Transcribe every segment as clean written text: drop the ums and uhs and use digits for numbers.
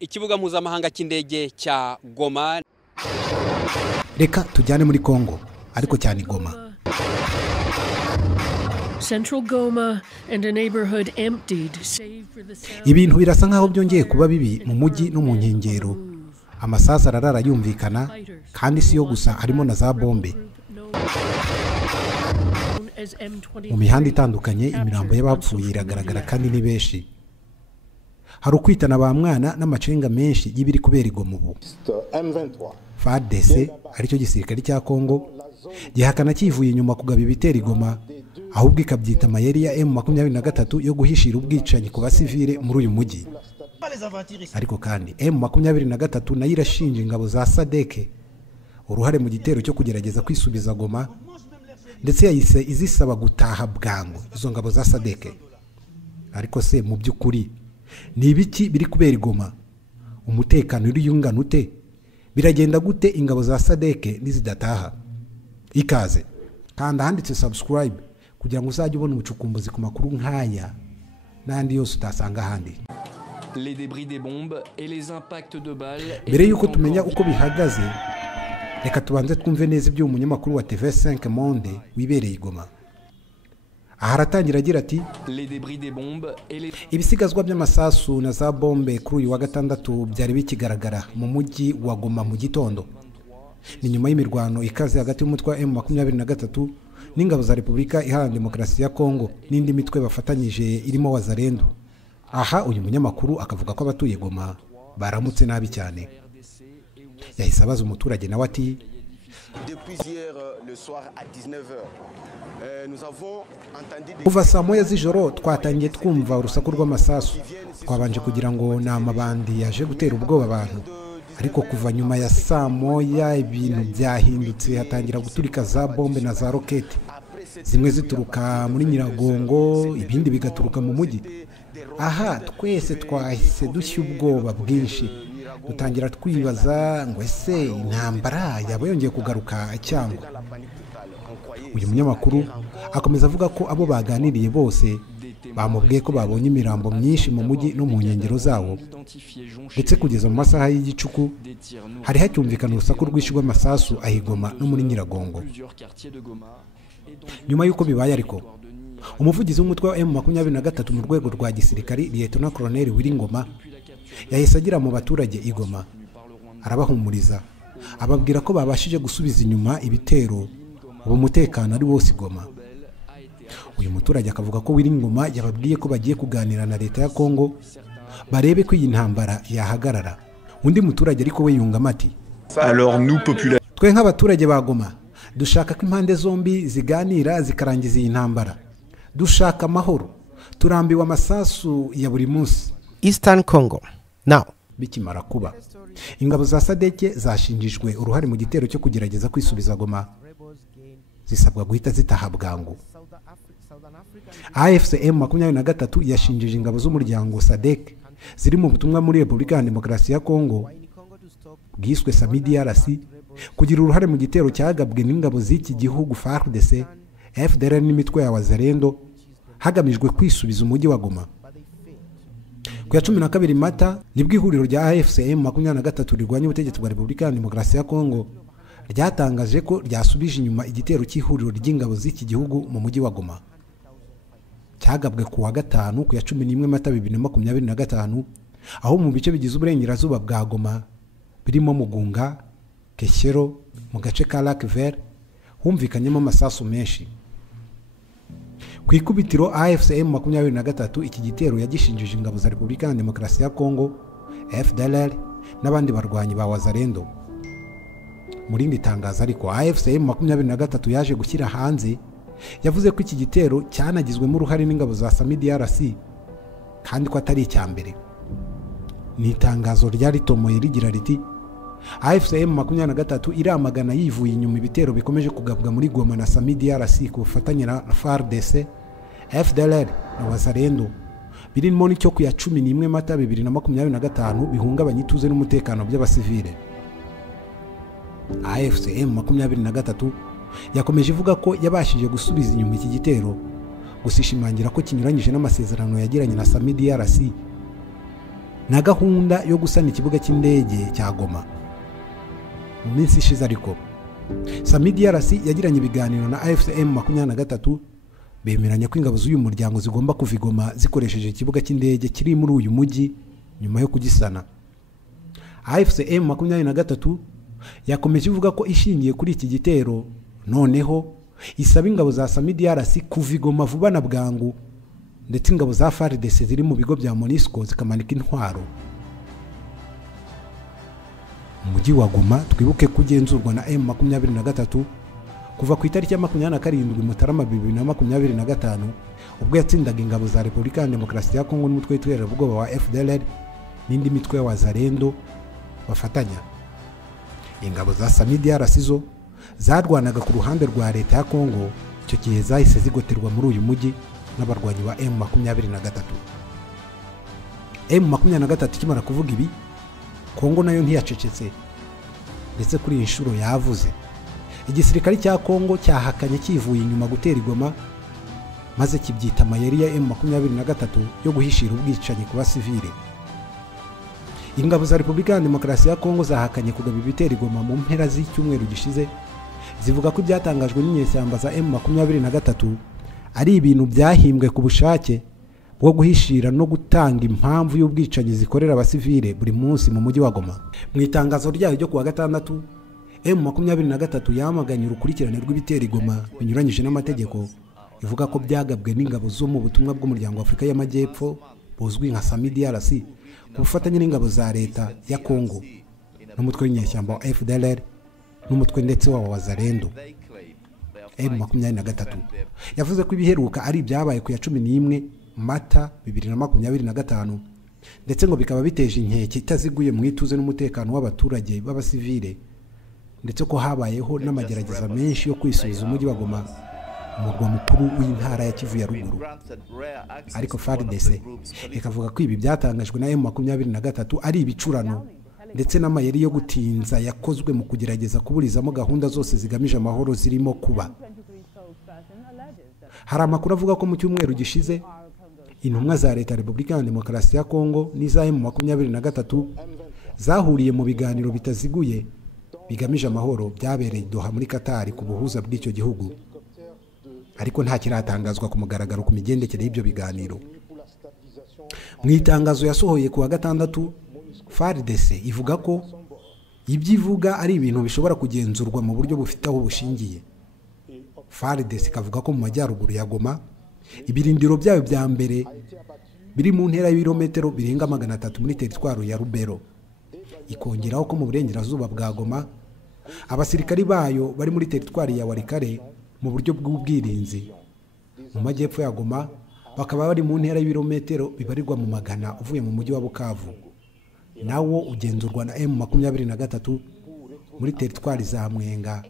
ikibuga mpuzamahanga cy'indege cya Goma. Reka tujyane muri Kongo ariko cyane Goma. Central Goma and a neighborhood emptied save for the sound. Ibintu birasa nkaho byongeye kuba bibi mu mujyi no mu nkengero. Amasasu ararara yumvikana kandi si yo gusa harimo na za bombe. Mu mihanda itandukanye imirambo y'abapfuye iragaragara kandi ni benshi. Hari ukwitana ba mwana n'amacenga menshi y'ibiri kubera Goma ubu. FARDC aricyo gisirikare cya Kongo gihakana kivuye inyuma kugaba ibitero Goma, ahubwo ikabyita amayeri ya M23 yo guhishira ubwicanyi ku basivile muri uyu mujyi. Ariko kandi M23 nayo irashinja ingabo za SADC uruhare mu gitero cyo kugerageza kwisubiza Goma, ndetse yahise izisaba gutaha bwangu izo ngabo za SADC. Ariko se mu by'ukuri ni ibiki biri kubera Goma? Umutekano uri yungana ute? Biragenda gute ingabo za SADC nizidataha? Ikaze kandi handitse subscribe kugira ngo uzajye ubona ubucukumbuzi ku makuru nk'aya n'andi yose utasanga handi. Les débris des bombes et les impacts de balles. Mbere yuko tumenya uko bihagaze, reka tubanze twumve neza ibyo umunyamakuru wa TV5 Monde wibereye Goma. Aha aratangira agira ati Les débris des bombes et les ibisigazwa by'amasasu na za bombe kuri uyu wa gatandatu byari bikigaragara mu mujyi wa Goma mu gitondo. Ni nyuma y'imirwano ikaze hagati y'umutwe wa M23 n'ingabo za Repubulika Iharanira Demokarasi ya Kongo n'indi mitwe bafatanyije irimo Wazalendo. Aha uyu munyamakuru akavuga ko abatuye Goma baramutse nabi cyane. Yahise abaza umuturage nawe ati kuva saa moya z'ijoro twatangiye twumva urusaku rw'amasasu, twabanje kugira ngo ni amabandi yaje gutera ubwoba abantu, ariko kuva nyuma ya saa moya ibintu byahindutse, hatangira guturika za bombe na za roketi, zimwe zituruka muri Nyiragongo ibindi bigaturuka mu mujyi. Aha twese twahise dushya ubwoba bwinshi, dutangira twibaza ngo ese intambara yaba yongeye kugaruka cyangwa. Uyu munyamakuru akomeza avuga ko abo baganiriye bose bamubwiye ko babonye imirambo myinshi mu mujyi no mu nkengero zawo, ndetse kugeza mu masaha y'igicuku hari hacyumvikana urusaku rwinshi rw'amasasu ahigoma no muri Nyiragongo. Nyuma y'uko bibaye ariko umuvugizi w'umutwe wa M23 mu rwego rwa gisirikari Lieutenant Colonel Wiringoma yahise agira mu baturage Igoma, arabahumuriza ababwira ko babashije gusubiza inyuma ibitero, ubu umutekano ari wose Goma. Uyu muturage akavuga ko Wiringoma yababwiye ko bagiye kuganira na leta ya Kongo barebe ko iyi ntambara yahagarara. Undi muturage ariko we yungama ati twe nk'abaturage ba Goma dushaka ko impande zombi ziganira zikarangiza iyi ntambara, dushaka amahoro, turambiwe amasasu ya buri munsi. Eastern Congo now. Bikimara kuba ingabo za SADC zashinjijwe uruhare mu gitero cyo kugerageza kwisubiza Goma, zisabwa guhita zitaha bwangu. AFC M23 yashinjije ingabo z'umuryango SADC ziri mu butumwa muri Repubulika ya Demokarasi ya Kongo bwiswe SAMIDRC kugira uruhare mu gitero cyagabwe n'ingabo z'iki gihugu FARDC, FDLR n'imitwe ya Wazalendo hagamijwe kwisubiza umujyi wa Goma. Ku ya 12 Mata nibwo ihuriro rya AFC M23 rirwanya ubutegetsi bwa Repubulika ya Demokarasi ya Kongo ryatangaje ko ryasubije inyuma igitero cy'ihuriro ry'ingabo z'iki gihugu mu mujyi wa Goma. Cyagabwe ku wa gatanu ku ya 11 Mata 2025, aho mu bice bigize uburengerazuba bwa Goma birimo Mugunga, Keshero, mu gace ka Lac Vert humvikanyemo amasasu menshi. Ku ikubitiro AFC M23 iki gitero yagishinjije ingabo za Repubulika ya Demokarasi ya Kongo, FDLR n'abandi barwanyi ba Wazalendo. Muri ndi tangazo ariko AFC M23 yaje gushyira hanze yavuze ko iki gitero cyanagizwemo uruhare n'ingabo za SAMIDRC kandi ko atari icya mbere. Ni itangazo ryari tomoye rigira riti AFC M23 iramagana yivuye inyuma ibitero bikomeje kugabwa muri Goma na SAMIDRC ku bufatanye na FARDC, FDLR na Wazalendo birimo n'icyo ku ya 11 Mata 2025 bihungabanya ituze n'umutekano by'abasivile. AFC M23 yakomeje ivuga ko yabashije gusubiza inyuma iki gitero, gusishimangira ko kinyuranyije n'amasezerano yagiranye na SAMIDRC na gahunda yo gusana ikibuga cy'indege cya Goma. Mu minsi ishize ariko Sami DRC yagiranye ibiganiro na AFCM 23 bemeranya ko ingabo z'uyu muryango zigomba kuva i Goma zikoresheje ikibuga cy'indege kiri muri uyu mujyi nyuma yo kugisana. AFCM 23 yakomeje ivuga ko ishingiye kuri iki gitero noneho isaba ingabo za Sami DRC kuva i Goma vuba na bwangu, ndetse ingabo za FARDC ziri mu bigo bya MONUSCO zikamanika intwaro. Umujyi wa Goma twibuke kugenzurwa na M23 kuva ku itariki ya 27 Mutarama 2025 ubwo yatsindaga ingabo za Repubulika ya Demokarasi ya Kongo n'umutwe w'iterabwoba wa FDLR n'indi mitwe ya wazalendo bafatanya. Ingabo za Sami DRC zo zarwanaga ku ruhande rwa leta ya Kongo, icyo gihe zahise zigoterwa muri uyu mujyi n'abarwanyi ba M23. M23 kimara kuvuga ibi, Kongo nayo ntiyacecetse, ndetse kuri iyi nshuro yavuze. Igisirikare cya Kongo cyahakanye kivuye inyuma gutera i Goma, maze kibyita amayeri ya M23 yo guhishira ubwicanyi ku basivile. Ingabo za Repubulika ya Demokarasi ya Kongo zahakanye kugaba ibitero i Goma mu mpera z'icyumweru gishize, zivuga ko byatangajwe n'inyeshyamba za M23 ari ibintu byahimbwe ku bushake bwo guhishira no gutanga impamvu y'ubwicanyi zikorera abasivile buri munsi mu mujyi wa Goma. Mu itangazo ryayo ryo kuwa gatandatu, M23 yamaganye urukurikirane rw'ibitero i Goma binyuranyije n'amategeko, ivuga ko byagabwe n'ingabo zo mu butumwa bw'umuryango wa Afurika y'Amajyepfo buzwi nka Sami DRC ku bufatanye n'ingabo za leta ya Kongo n'umutwe w'inyeshyamba wa FDLR n'umutwe ndetse wa wazalendo. M23 yavuze ko ibiheruka ari ibyabaye ku ya 11 Mata 2025, ndetse ngo bikaba biteje inkeke itaziguye mu ituze n'umutekano w'abaturage b'abasivile, ndetse ko habayeho n'amagerageza menshi yo kwisubiza umujyi wa Goma, umurwa mukuru w'intara ya Kivu ya ruguru. Ariko FARDC ikavuga ko ibi byatangajwe na M23 ari ibicurano ndetse n'amayeri yo gutinza yakozwe mu kugerageza kuburizamo gahunda zose zigamije amahoro zirimo kuba. Hari amakuru avuga ko mu cyumweru gishize intumwa za leta Repubulika ya Demokarasi ya Kongo n'iza M23 zahuriye mu biganiro bitaziguye bigamije amahoro byabereye Doha muri Qatar ku buhuza bw'icyo gihugu, ariko nta kiratangazwa ku mugaragaro ku migendekere y'ibyo biganiro. Mu itangazo yasohoye kuwa gatandatu, FARDC ivuga ko ibyo ivuga ari ibintu bishobora kugenzurwa mu buryo bufite aho bushingiye. FARDC ikavuga ko mu majyaruguru ya Goma ibirindiro byayo bya mbere biri mu ntera y'ibirometero birenga 300 muri teritwari ya Rubero. Ikongeraho ko mu burengerazuba bwa Goma abasirikari bayo bari muri teritwari ya Walikale mu buryo bw'ubwirinzi. Mu majyepfo ya Goma bakaba bari mu ntera y'ibirometero bibarirwa mu magana uvuye mu mujyi wa Bukavu, nawo ugenzurwa na M23 muri teritwari za Mwenga,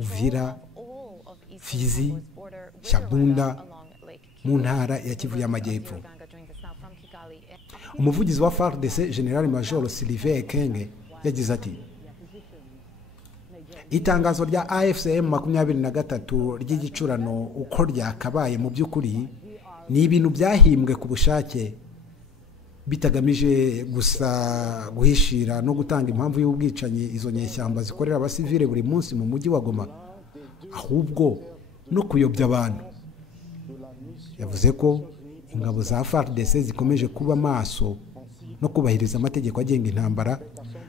Uvira, Fizi, Shabunda mu ntara ya Kivu y'Amajyepfo. Umuvugizi wa FARDC General Major Sylvain Ekenge yagize ati: itangazo rya AFCM 23 ry'igicurano uko ryakabaye mu by'ukuri ni ibintu byahimbwe ku bushake bitagamije gusa guhishira no gutanga impamvu y'ubwicanyi izo nyeshyamba zikorera abasivile buri munsi mu mujyi wa Goma, ahubwo no kuyobya abantu. Yavuze ko ingabo za FARDC zikomeje kuba maso no kubahiriza amategeko agenga intambara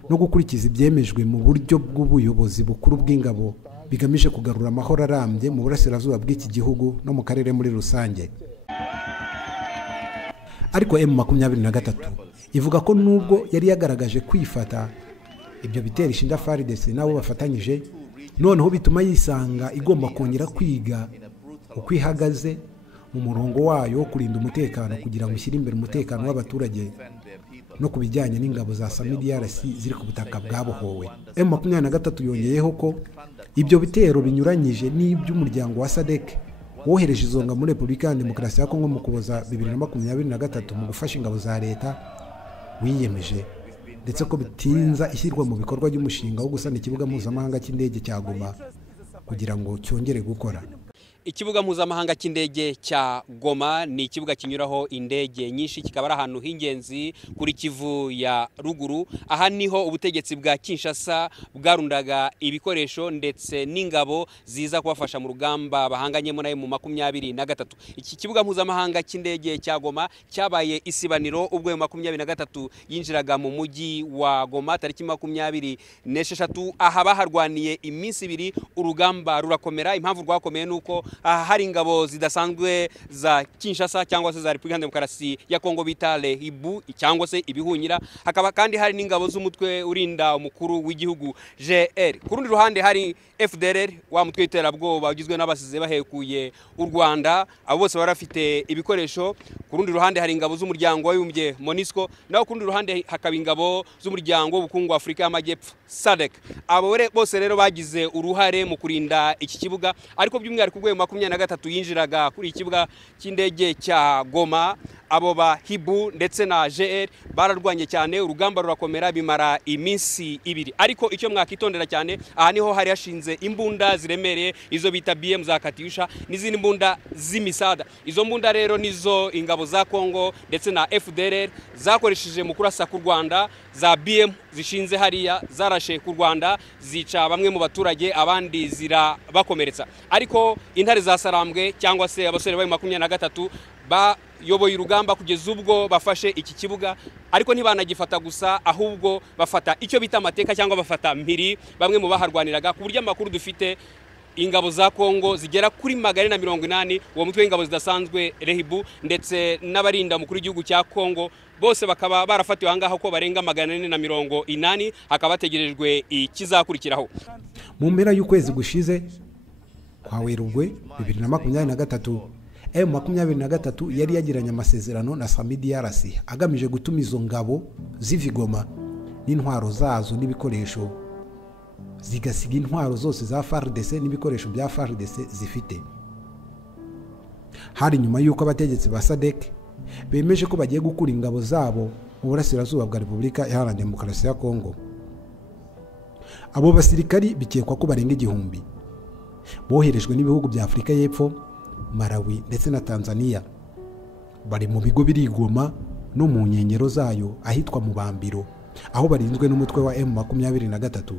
no gukurikiza ibyemejwe mu buryo bw'ubuyobozi bukuru bw'ingabo bigamije kugarura amahoro arambye mu burasirazuba bw'iki gihugu no mu karere muri rusange. Ariko M23 ivuga ko nubwo yari yagaragaje kwifata, ibyo bitera ishinja FARDC nabo bafatanyije, noneho bituma yisanga igomba kongera kwiga uko ihagaze mu murongo wayo wo kurinda umutekano kugira ngo ishyire imbere umutekano w'abaturage no kubijyanye n'ingabo za Sami DRC ziri ku butaka bwabohowe. M23 yongeyeho ko ibyo bitero binyuranyije n'iby'umuryango wa SADC wohereje izo ngabo muri Repubulika ya Demokarasi ya Kongo mu Kuboza 2023 mu gufasha ingabo za leta wiyemeje, ndetse ko bitinza ishyirwa mu bikorwa by'umushinga wo gusana ikibuga mpuzamahanga cy'indege cya Goma kugira ngo cyongere gukora. Ikibuga mpuzamahanga cy'indege cya Goma ni ikibuga kinyuraho indege nyinshi, kikaba ari ahantu h'ingenzi kuri Kivu ya ruguru. Aha niho ubutegetsi bwa Kinshasa bwarundaga ibikoresho ndetse n'ingabo ziza kubafasha mu rugamba bahanganyemo nayo mu 23. Iki kibuga mpuzamahanga cy'indege cya Goma cyabaye isibaniro ubwo mu 23 yinjiraga mu mujyi wa Goma tariki 26. Aha baharwaniye iminsi 2, urugamba rurakomera. Impamvu rwakomeye nuko hari ingabo zidasanzwe za Kinshasa cyangwa se za Repubulika Demokarasi ya Kongo bita Lehibu cyangwa se ibihunyira. Hakaba kandi hari n'ingabo z'umutwe urinda umukuru w'igihugu GR. Ku rundi ruhande hari FDLR, wa mutwe w'iterabwoba ugizwe n'abasize bahekuye u Rwanda. Abo bose barafite ibikoresho. Ku rundi ruhande hari ingabo z'umuryango w'abibumbye MONUSCO, naho ku rundi ruhande hakaba ingabo z'umuryango w'ubukungu Afrika y'Amajyepfo SADC. Abo bose rero bagize uruhare mu kurinda iki kibuga, ariko by'umwihariko ubwo 23 yinjiraga kuri ikibuga cy'indege cya Goma. Abo ba Hibu ndetse na GR bararwanye cyane, urugamba rurakomera bimara iminsi 2. Ariko icyo mwakitondera cyane, aha niho hari hashinze imbunda ziremereye, izo bita BM za Katyusha n'izindi mbunda z'imisada. Izo mbunda rero nizo ingabo za Kongo ndetse na FDLR zakoresheje mu kurasa ku Rwanda. Za BM zishinze hariya zarashe ku Rwanda, zica bamwe mu baturage, abandi zirabakomeretsa. Ariko intare za Sarambwe cyangwa se abasore ba 23 bayoboye urugamba kugeza ubwo bafashe iki kibuga, ariko ntibanagifata gusa, ahubwo bafata icyo bita amateka cyangwa bafata mpiri bamwe mu baharwaniraga. Ku buryo amakuru dufite, ingabo za Kongo zigera kuri 480, uwo mutwe w'ingabo zidasanzwe Lehibu ndetse n'abarinda umukuru w'igihugu cya Kongo, bose bakaba barafatiwe ahangaha ko barenga 480, hakaba bategerejwe ikizakurikiraho. Mu mpera y'ukwezi gushize kwa Werurwe 2023, M23 yari yagiranye amasezerano na SAMIDRC agamije gutuma izo ngabo z'ivigoma n'intwaro zazo n'ibikoresho zigasiga intwaro zose za FARDC n'ibikoresho bya FARDC zifite. Hari nyuma y'uko abategetsi ba SADC bemeje ko bagiye gukura ingabo zabo mu burasirazuba bwa Repubulika Iharanira Demokarasi ya Kongo. Abo basirikari bikekwa ko barenga 1000 boherejwe n'ibihugu bya Afrika y'Epfo, Malawi ndetse na Tanzania. Bari mu bigo biri Goma no mu nkengero zayo ahitwa mu Bambiro, aho barinzwe n'umutwe wa M23.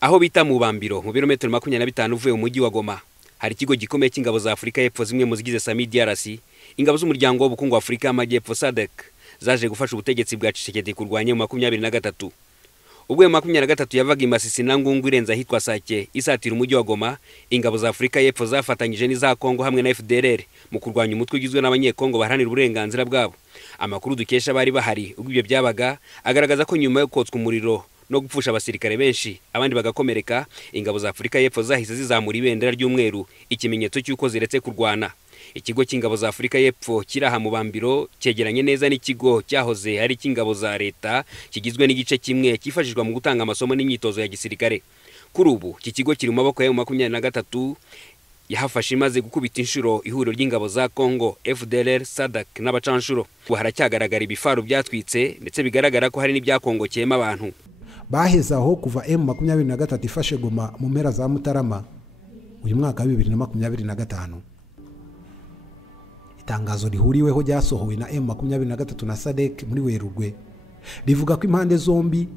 Aho bita mu Bambiro, mu birometero 25 uvuye mu mujyi wa Goma, hari ikigo gikomeye cy'ingabo za Afrika y'Epfo, zimwe mu zigize SAMIDRC, ingabo z'umuryango w'ubukungu Afrika y'Amajyepfo SADC, zaje gufasha ubutegetsi bwa Tshisekedi kurwanya mu 23. Ubwo 23 yavaga imasisi na Ngungu irenza ahitwa Sake isatira umujyi wa Goma, ingabo za Afrika y'Epfo zafatanyije n'iza Kongo hamwe na FDLR mu kurwanya umutwe ugizwe n'abanyekongo baharanira uburenganzira bwabo. Amakuru dukesha bari bahari ubwo ibyo byabaga agaragaza ko nyuma yo kotswa umuriro no gupfusha abasirikare benshi abandi bagakomereka, ingabo za Afrika y'Epfo zahise zizamura ibendera ry'umweru, ikimenyetso cy'uko ziretse kurwana. Ikigo cy'ingabo za Afrika y'Epfo kiraha mu Bambiro cyegeranye neza n'ikigo cyahoze ari cy'ingabo za leta, kigizwe n'igice kimwe kifashishwa mu gutanga amasomo n'imyitozo ya gisirikare. Kuri ubu iki kigo kiri mu maboko ya 23 yahafashe imaze gukubita inshuro ihuriro ry'ingabo za Kongo, FDLR, SADC n'abacanshuro. Haracyagaragara ibifaru byatwitse ndetse bigaragara ko hari n'ibyakongokeyemo abantu. Baheza aho kuva M23 ifashe Goma mu mpera za Mutarama uyu mwaka wa 2025. Itangazo rihuriweho ryasohowe na M23 na SADC muri Werurwe rivuga ko impande zombi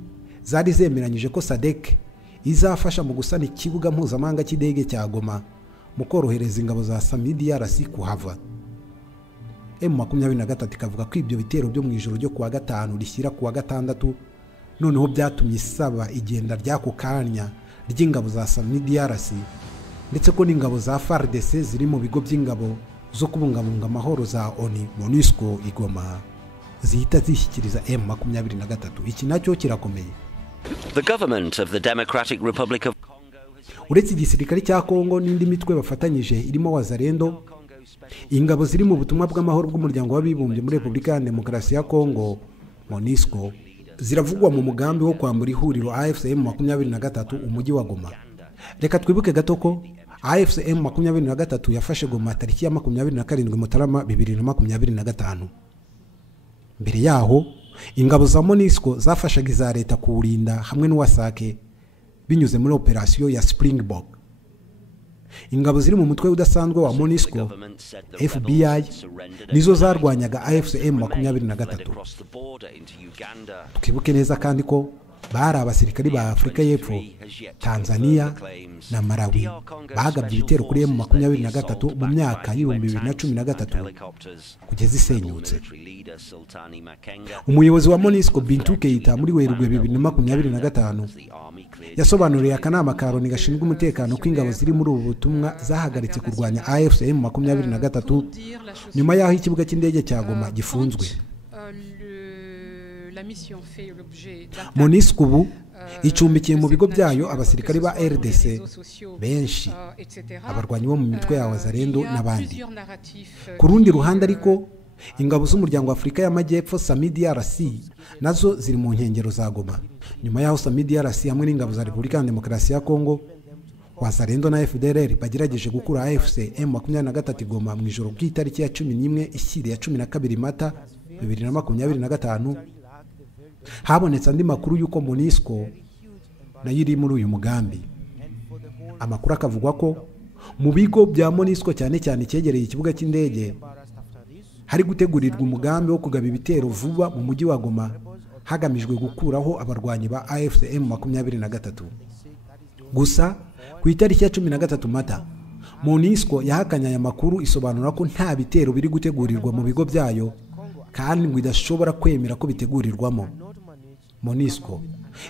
zari zemeranyije ko SADC izafasha mu gusana ikibuga mpuzamahanga cy'indege cya Goma mu korohereza ingabo za SAMIDRC kuhava. M23 ikavuga ko ibyo bitero byo mu ijoro ryo kuwa 5 rishyira kuwa 6 noneho byatumye isaba igenda ry'ako kanya ry'ingabo za SAMIDRC ndetse ko n'ingabo za FARDC ziri mu bigo by'ingabo zo kubungabunga amahoro za ONU MONUSCO igoma zihita zishyikiriza M23. Iki nacyo kirakomeye. The government of the Democratic Republic of Congo, uretse igisirikare cya Kongo n'indi mitwe bafatanyije irimo Wazalendo, ingabo ziri mu butumwa bw'amahoro bw'umuryango w'abibumbye muri Repubulika ya Demokarasi ya Kongo MONUSCO ziravugwa mu mugambi wo kwambura ihuriro AFC M23 umujyi wa Goma. Reka twibuke gato ko AFC M23 yafashe Goma tariki ya 27 Mutarama 2025. Mbere yaho ingabo za MONUSCO zafashaga iza leta kurinda hamwe n'uwasake binyuze muri operasiyo ya Springbok. ingabo ziri mu mutwe udasanzwe wa MONUSCO FBI nizo zarwanyaga AFCM 23. Twibuke neza kandi ko bari abasirikari ba Afurika y'Epfo, Tanzania na Malawi bagabye ibitero kuri M23 mu myaka y'ibihumbi 2013 kugeza isenyutse. Umuyobozi wa MONUSCO Bintou Keita muri Werurwe 2025 yasobanuriye akanama ka Loni gashinzwe umutekano ko ingabo ziri muri ubu butumwa zahagaritse kurwanya AFCM 23 nyuma y'aho ikibuga cy'indege cya Goma gifunzwe. MONUSCO ubu icumbikiye mu bigo byayo abasirikari ba RDC benshi, abarwanyi bo mu mitwe ya Wazalendo n'abandi. Ku rundi ruhande ariko ingabo z'umuryango wa Afurika y'Amajyepfo SAMIDRC nazo ziri mu nkengero za Goma, nyuma y'aho SAMIDRC hamwe n'ingabo za Repubulika ya Demokarasi ya Kongo, Wazalendo na FDLR bagerageje gukura AFCM 23 Goma mu ijoro bw'itariki ya 11 ishyira ya 12 Mata 2025. Habonetse andi makuru y'uko MONUSCO nayo iri muri uyu mugambi. Amakuru akavugwa ko mu bigo bya MONUSCO cyane cyane cyegereye ikibuga cy'indege hari gutegurirwa umugambi wo kugaba ibitero vuba mu mujyi wa Goma hagamijwe gukuraho abarwanyi ba AFCM 23. Gusa ku itariki ya 13 Mata MONUSCO yahakanye aya makuru isobanura ko nta bitero biri gutegurirwa mu bigo byayo kandi ngo idashobora kwemera ko bitegurirwamo. MONUSCO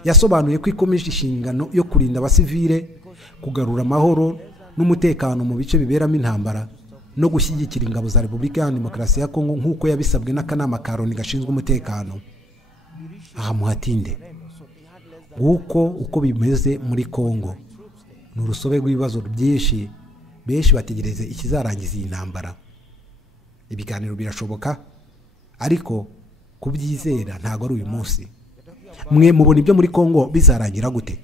yasobanuye ko ikomeje inshingano yo kurinda abasivile, kugarura amahoro n'umutekano mu bice biberamo intambara no gushyigikira ingabo za Repubulika ya Demokarasi ya Kongo nk'uko yabisabwe n'akanama ka Loni gashinzwe umutekano. Aha muhatinde uko bimeze muri Kongo ni urusobe rw'ibibazo byinshi, benshi bategereze ikizarangiza iyi ntambara. Ibiganiro birashoboka ariko kubyizera ntago ari uyu munsi. Mwe mubona ibyo muri Kongo bizarangira gute?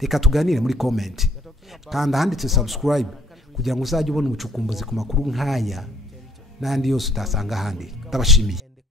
Reka tuganire muri comment. Kanda handitse subscribe kugira ngo uzajye ubona ubucukumbuzi ku makuru nk'aya n'andi yose utasanga ahandi. Ndabashimiye.